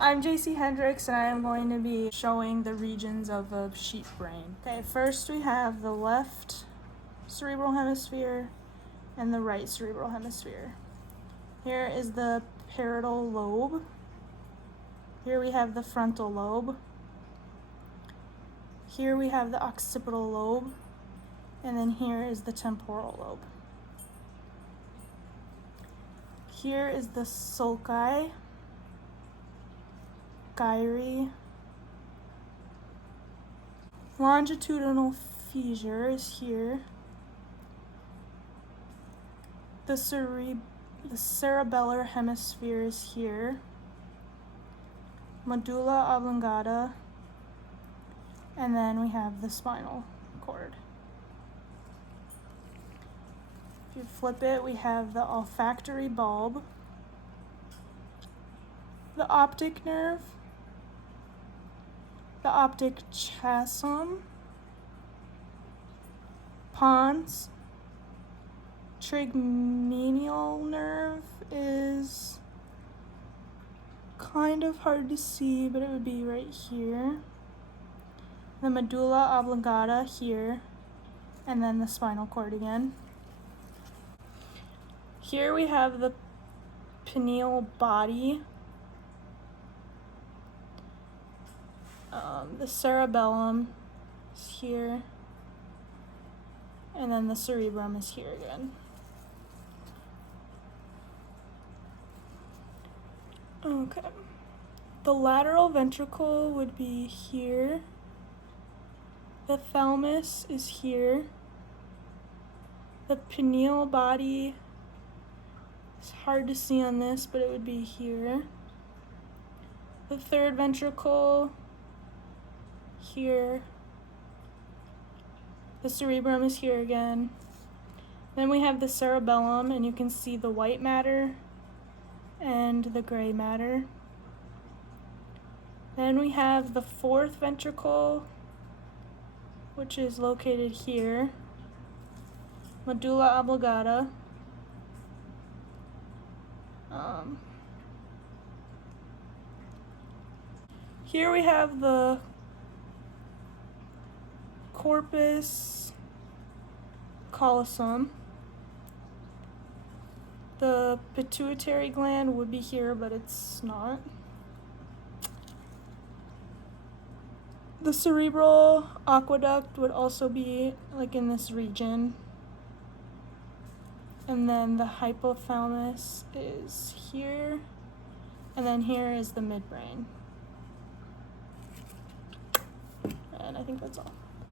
I'm JC Hendricks, and I am going to be showing the regions of a sheep brain. Okay, first we have the left cerebral hemisphere and the right cerebral hemisphere. Here is the parietal lobe. Here we have the frontal lobe. Here we have the occipital lobe. And then here is the temporal lobe. Here is the sulci, gyri. Longitudinal fissure is here. The cerebellar hemisphere is here. Medulla oblongata. And then we have the spinal cord. If you flip it, we have the olfactory bulb, the optic nerve, the optic chiasm, pons, trigeminal nerve is kind of hard to see, but it would be right here. The medulla oblongata here, and then the spinal cord again. Here we have the pineal body, the cerebellum is here, and then the cerebrum is here again. Okay, the lateral ventricle would be here, the thalamus is here, the pineal body, it's hard to see on this, but it would be here. The third ventricle, here. The cerebrum is here again. Then we have the cerebellum, and you can see the white matter and the gray matter. Then we have the fourth ventricle, which is located here. Medulla oblongata. Here we have the corpus callosum. The pituitary gland would be here, but it's not. The cerebral aqueduct would also be like in this region. And then the hypothalamus is here. And then here is the midbrain. And I think that's all.